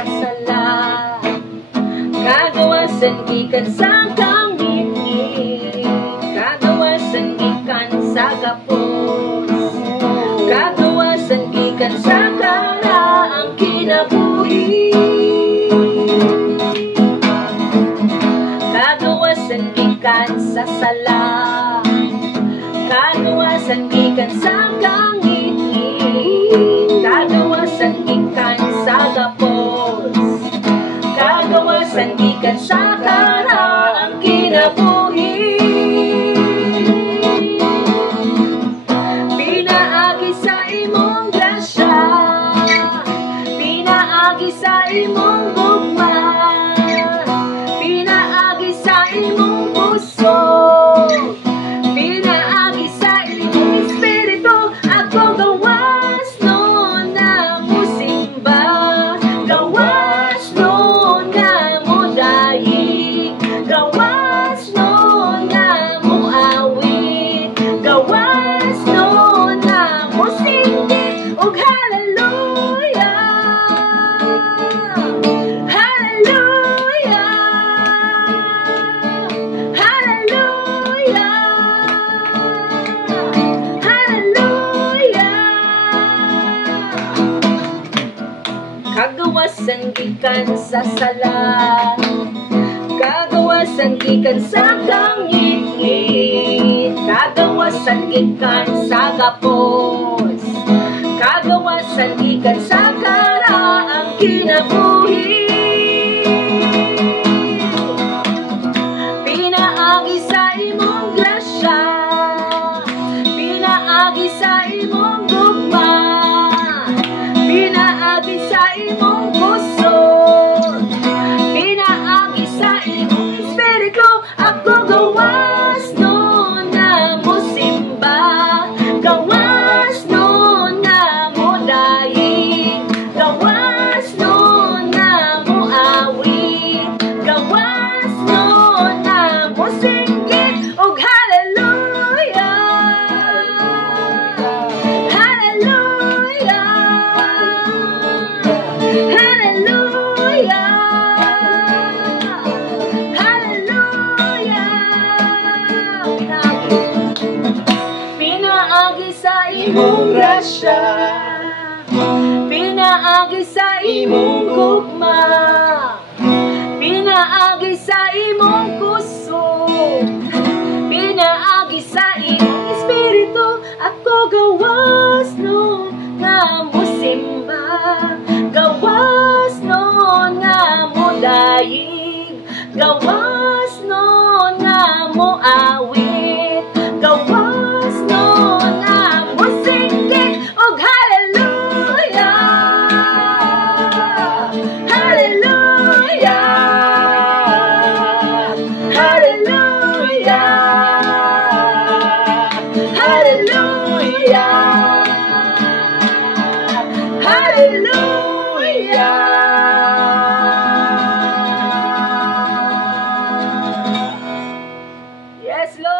sa sala, kagawasan gikan sa kangit-ngit, kagawasan gikan sa gapos, kagawasan gikan sa karaang kinabuhi, kagawasan gikan sa sala, kagawasan gikan sa kangit-ngit, kagawasan gikan sa gapos, kagawasan gikan sa karaang kinabuhi. Pinaagi sa imong grasya, pinaagi sa imong gugma, pinaagi sa imong puso, pinaagi sa imong espiritu. Ako gawas no na mo simba, gawas no na mo daig, gawas no na mo awit, gawas no na mo singgit og hallelujah, hallelujah, hallelujah, hallelujah. Kagawasan gikan sa sala, kagawasan gikan sa kangit-ngit, kagawasan gikan sa gapos, kagawasan gikan sa karaang kinabuhi. Pinaagi sa imong grasya, pinaagi sa imong gugma, pinaagi sa imong puso, pinaagi sa imong espiritu. Ako gawas no na mo simba, gawas no na mo daig, gawas no na mo awit, gawas no na mo singgit og hallelujah, hallelujah, hallelujah, hallelujah. Pinaagi sa imong grasya, pinaagi sa imong gugma, pinaagi sa imong puso, pinaagi sa imong espiritu. Ako gawas no nga mo simba, gawas no nga mo daig, gawas no nga mo awit, gawas no nga mo singgit og hallelujah, hallelujah, hallelujah, hallelujah, hallelujah. Yes, Lord.